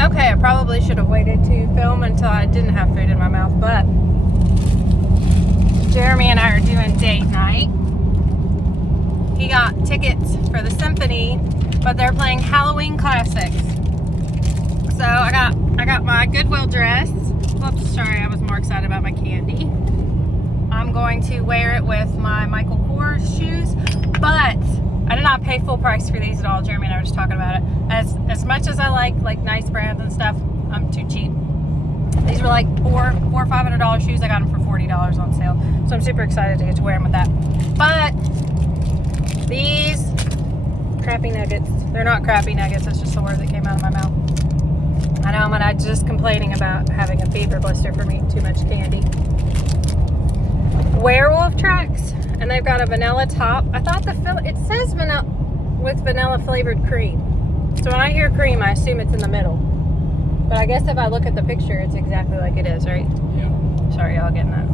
Okay, I probably should have waited to film until I didn't have food in my mouth, but Jeremy and I are doing date night. He got tickets for the symphony, but they're playing Halloween classics. So I got my Goodwill dress. Oops, sorry, I was more excited about my candy. I'm going to wear it with my Michael Kors shoes, but I did not pay full price for these at all. Jeremy and I were just talking about it. As much as I like nice brands and stuff, I'm too cheap. These were like $400 or $500 shoes. I got them for $40 on sale. So I'm super excited to get to wear them with that. But these crappy nuggets, they're not crappy nuggets. That's just the word that came out of my mouth. I know I'm just complaining about having a fever blister from eating too much candy. Werewolf tracks, and they've got a vanilla top. I thought it says vanilla with vanilla flavored cream. So when I hear cream, I assume it's in the middle. But I guess if I look at the picture, it's exactly like it is, right? Yeah. Sorry, y'all getting that.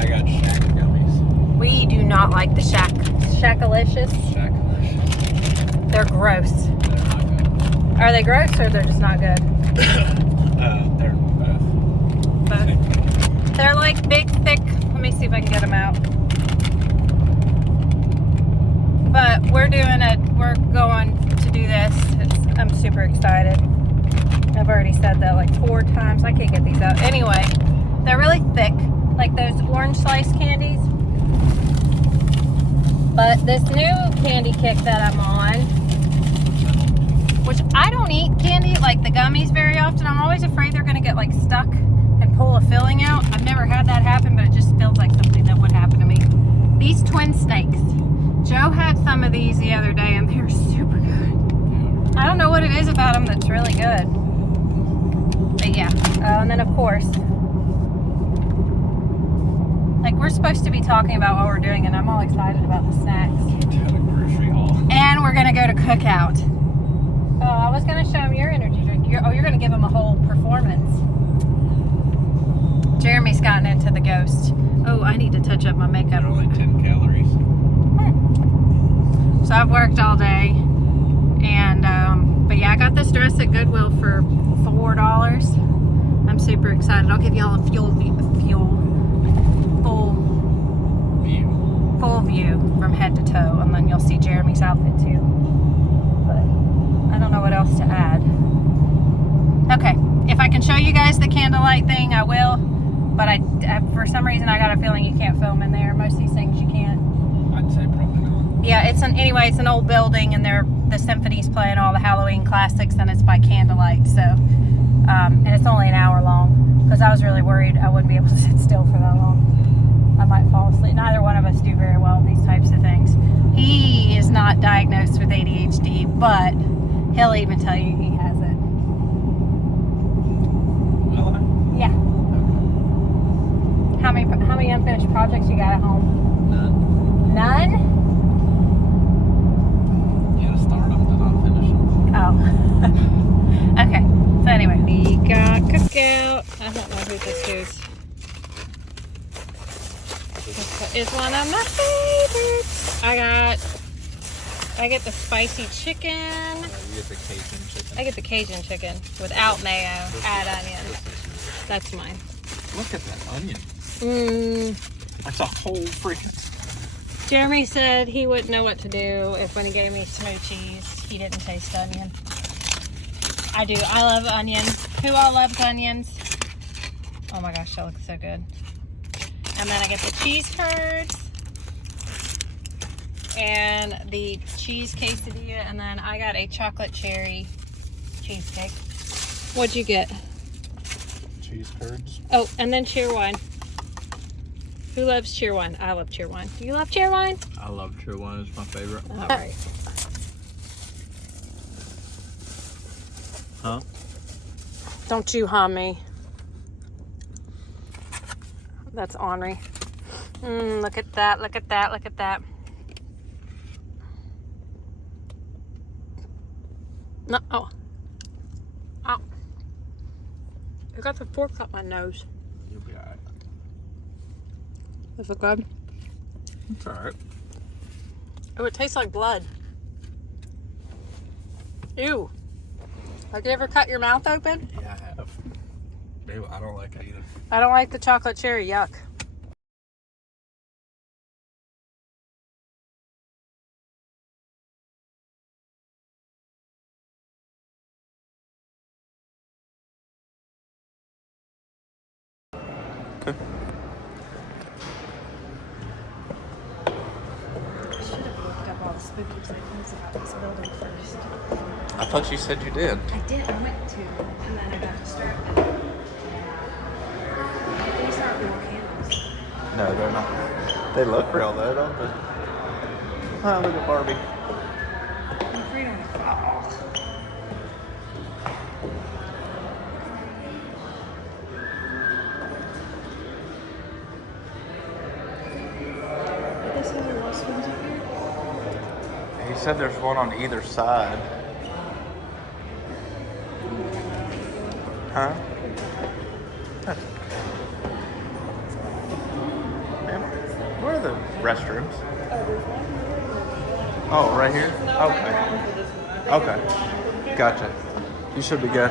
I got Shack gummies. We do not like the Shackalicious. Shackalicious. They're gross. They're not good. Are they gross or they're just not good? They're both. Both. They're like big, thick. Let me see if I can get them out. But we're doing it. We're going to do this. I'm super excited. I've already said that like 4 times. I can't get these out. Anyway, they're really thick, like those orange slice candies. But this new candy kick that I'm on, which I don't eat candy like the gummies very often. I'm always afraid they're going to get like stuck and pull a filling out. I've never had that happen, but it just feels like something that would happen to me. These twin snakes. Joe had some of these the other day and they're super good. I don't know what it is about them that's really good. But yeah, and then of course, like we're supposed to be talking about what we're doing and I'm all excited about the snacks. To the grocery haul. And we're gonna go to Cookout. Oh, I was gonna show him your energy drink. You're gonna give him a whole performance. Jeremy's gotten into the ghost. Oh, I need to touch up my makeup. They're only 10 calories. So I've worked all day, and but yeah, I got this dress at Goodwill for $4. I'm super excited. I'll give y'all a full view from head to toe, and then you'll see Jeremy's outfit too. But I don't know what else to add. Okay, if I can show you guys the candlelight thing, I will. But I for some reason, I got a feeling you can't film in there. Most of these things you can't. I'd say probably not. Yeah, it's an old building, and the symphony's playing all the Halloween classics, and it's by candlelight. So, and it's only an hour long because I was really worried I wouldn't be able to sit still for that long. I might fall asleep. Neither one of us do very well at these types of things. He is not diagnosed with ADHD, but he'll even tell you he has it. Well, Yeah. How many unfinished projects you got at home? none. None? You gotta start them to not finish them. Oh. Okay. So anyway, we got Cookout. I don't know who this is. This is one of my favorites. I get the spicy chicken. You get the Cajun chicken. I get the Cajun chicken without mayo, add onion. That's mine. Look at that onion. That's a whole freaking... Jeremy said he wouldn't know what to do if when he gave me smooth cheese, he didn't taste onion. I do. I love onions. Who all loves onions? Oh my gosh, that looks so good. And then I get the cheese curds and the cheese quesadilla, and then I got a chocolate cherry cheesecake. What'd you get? Cheese curds. Oh, and then cheerwine. Who loves cheerwine? I love cheerwine. Do you love cheerwine? I love cheerwine. It's my favorite. All right. Huh? Don't you hum me. That's ornery. Look at that, look at that, look at that. No, oh. Ow. I got the fork up my nose. You'll be alright. Is it good? It's alright. Oh, it tastes like blood. Ew. Have you ever cut your mouth open? Yeah, I have. Maybe I don't like it either. I don't like the chocolate cherry. Yuck. Okay. I should have looked up all the spooky things about this building first. I thought you said you did. I did. I went to, and then I got distracted. These aren't real candles. No, they're not. They look real though, don't they? Oh, look at Barbie. I'm freedom. Oh. This is the last ones up here. He said there's one on either side. Huh? That's okay. Man, where are the restrooms? Oh, right here? Okay. Okay. Gotcha. You should be good.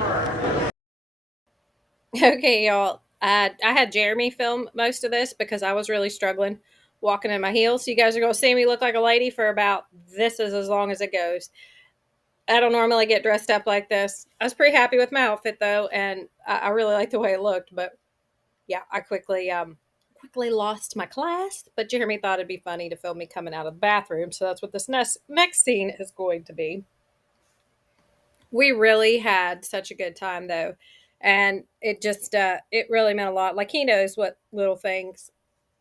Okay, y'all. I had Jeremy film most of this because I was really struggling walking in my heels. So you guys are going to see me look like a lady for about, this is as long as it goes. I don't normally get dressed up like this. I was pretty happy with my outfit though, and I really liked the way it looked. But yeah, I quickly lost my class. But Jeremy thought it'd be funny to film me coming out of the bathroom, so that's what this next scene is going to be. We really had such a good time though, and it just it really meant a lot. Like, he knows what little things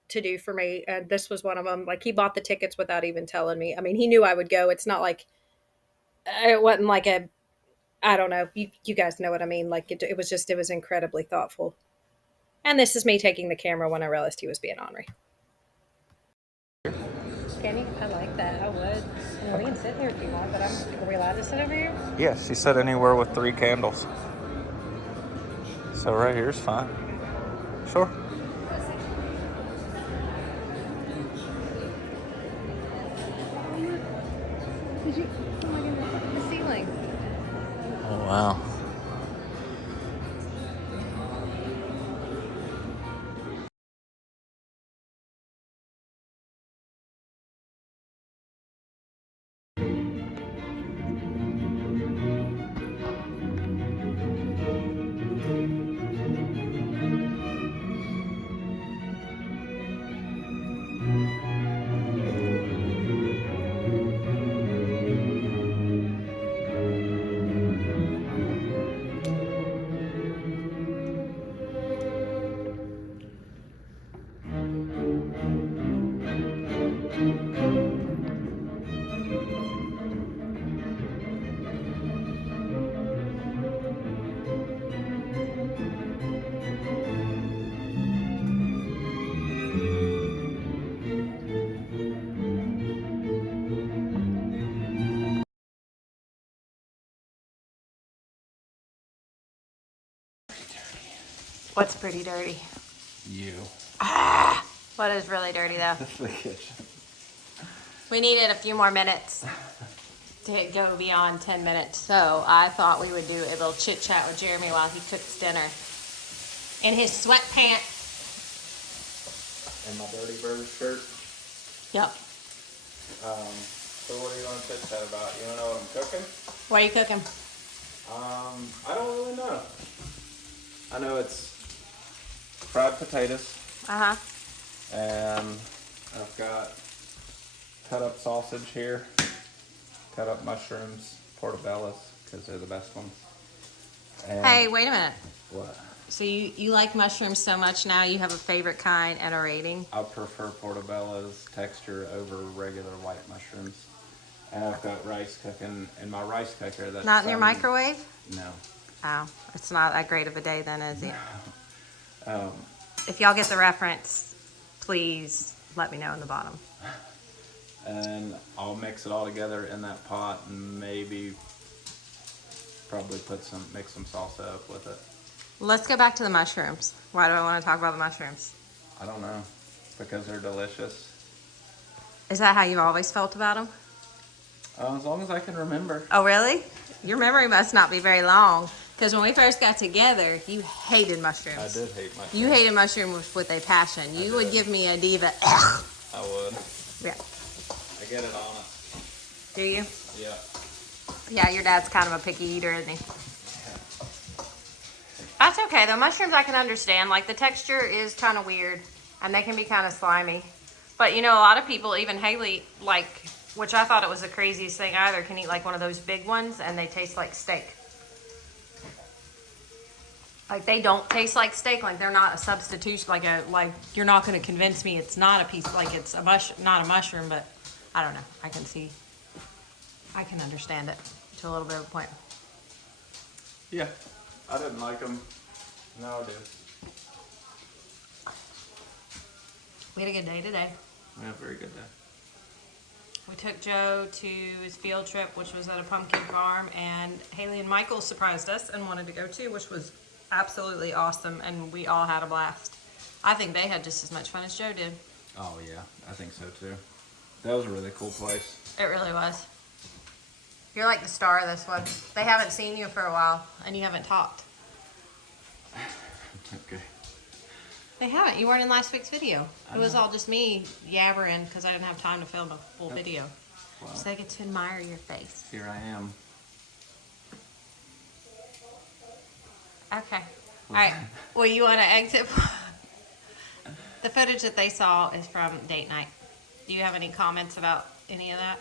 to do for me, and this was one of them. Like, he bought the tickets without even telling me. I mean, he knew I would go. It's not like it wasn't like a, I don't know. You guys know what I mean. Like, it was just, it was incredibly thoughtful. And this is me taking the camera when I realized he was being ornery. Can you? I like that. I would. You know, we can sit here if you want, but are we allowed to sit over here? Yeah, she said anywhere with 3 candles. So right here's fine. Sure. Did you? Oh my goodness, look at the ceiling. Oh, wow. What's pretty dirty? You. What is really dirty though? The kitchen. We needed a few more minutes to go beyond 10 minutes, so I thought we would do a little chit chat with Jeremy while he cooks dinner in his sweatpants. And my Dirty Bird shirt. Yep. So what are you going to chit chat about? You want to know what I'm cooking? What are you cooking? I don't really know. I know it's fried potatoes. Uh-huh. And I've got cut up sausage here, cut up mushrooms, portobellos, because they're the best ones. And Hey, wait a minute. what? So you like mushrooms so much now you have a favorite kind and a rating? I prefer portobello's texture over regular white mushrooms. And I've got rice cooking in my rice cooker. That's Not in your microwave? No. Oh, it's not that great of a day then, is it? Um, If y'all get the reference, please let me know in the bottom. and I'll mix it all together in that pot and maybe probably mix some salsa up with it. Let's go back to the mushrooms. Why do I want to talk about the mushrooms? I don't know, because they're delicious. Is that how you've always felt about them? As long as I can remember. Oh, really? Your memory must not be very long. Because when we first got together, you hated mushrooms. I did hate mushrooms. You hated mushrooms with a passion. You would give me a diva. I would. Yeah. I get it on it. Do you? Yeah. Yeah, your dad's kind of a picky eater, isn't he? That's okay, though. Mushrooms I can understand. Like, the texture is kind of weird, and they can be kind of slimy. But, you know, a lot of people, even Haley, like, which I thought it was the craziest thing either, can eat, like, one of those big ones, and they taste like steak. Like, they don't taste like steak. Like, they're not a substitution. Like, you're not going to convince me it's not a piece, like, it's not a mushroom, but I don't know. I can understand it to a little bit of a point. Yeah. I didn't like them. Now I do. We had a good day today. We had a very good day. We took Joe to his field trip, which was at a pumpkin farm, and Haley and Michael surprised us and wanted to go too, which was absolutely awesome, and we all had a blast. I think they had just as much fun as Joe did. Oh yeah, I think so too. That was a really cool place. It really was. You're like the star of this one. They haven't seen you for a while, and you haven't talked. Okay. They haven't. You weren't in last week's video. It was all just me yabbering because I didn't have time to film a full video. Well, So they get to admire your face. here I am. Okay. All right. Well, you want to exit? The footage that they saw is from date night. Do you have any comments about any of that?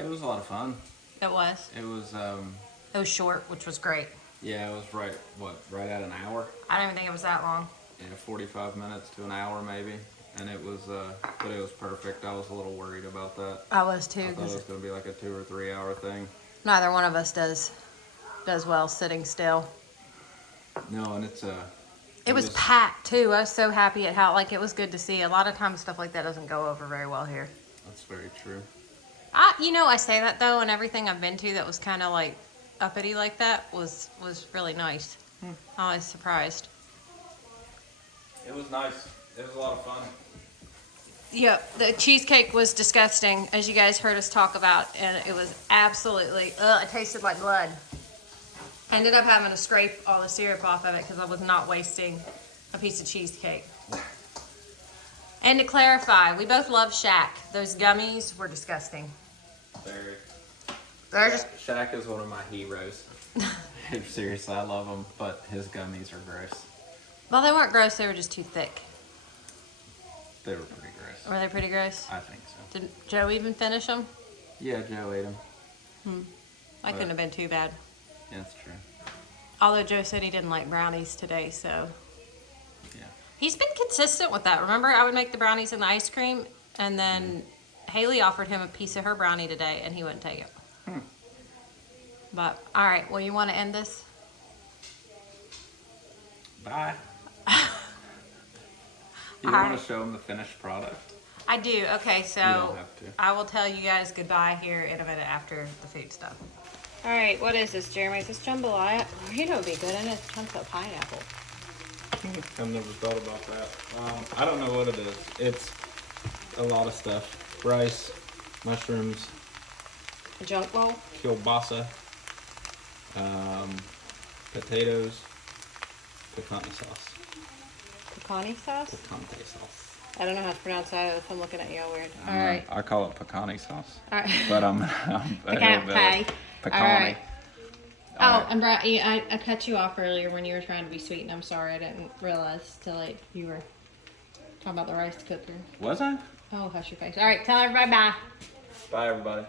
It was a lot of fun. It was. It was, It was short, which was great. yeah, it was right at an hour? I don't even think it was that long. Yeah, 45 minutes to an hour maybe. And it was, but it was perfect. I was a little worried about that. I was too. I thought it Because was going to be like a 2 or 3 hour thing. neither one of us does well sitting still. No, and It was packed too. I was so happy at how, like, it was good to see. A lot of times stuff like that doesn't go over very well here. That's very true. I say that though, and everything I've been to that was kind of like uppity like that was really nice. I was surprised. It was nice. It was a lot of fun. Yep, the cheesecake was disgusting, as you guys heard us talk about, and it was absolutely, it tasted like blood. I ended up having to scrape all the syrup off of it because I was not wasting a piece of cheesecake. And to clarify, we both love Shack. Those gummies were disgusting. Very. They're just, Shaq is one of my heroes. Seriously, I love him, but his gummies are gross. well, they weren't gross, they were just too thick. They were pretty gross. Were they pretty gross? I think so. Did Joe even finish them? Yeah, Joe ate them. I couldn't have been too bad. Yeah, that's true. Although Joe said he didn't like brownies today, so. Yeah. He's been consistent with that. Remember, I would make the brownies and the ice cream, and then Haley offered him a piece of her brownie today, and he wouldn't take it. But, all right, well, you want to end this? Bye. You All want right. to show them the finished product? I do. Okay, so You don't have to. I will tell you guys goodbye here in a minute after the food stuff. All right, what is this, Jeremy? Is this jambalaya? You know it would be good in it. Chunks of pineapple. I've never thought about that. I don't know what it is. It's a lot of stuff. Rice, mushrooms, A junk bowl? kielbasa, potatoes, picante sauce. Pecani sauce? Picante sauce. I don't know how to pronounce that if I'm looking at you all weird. All right. I call it picante sauce. All right. But I'm Picante. Picante. All right. All Oh, right. and I cut you off earlier when you were trying to be sweet, and I'm sorry. I didn't realize till like you were talking about the rice cooker. Was I? Oh, hush your face. All right, tell everybody bye. Bye, everybody.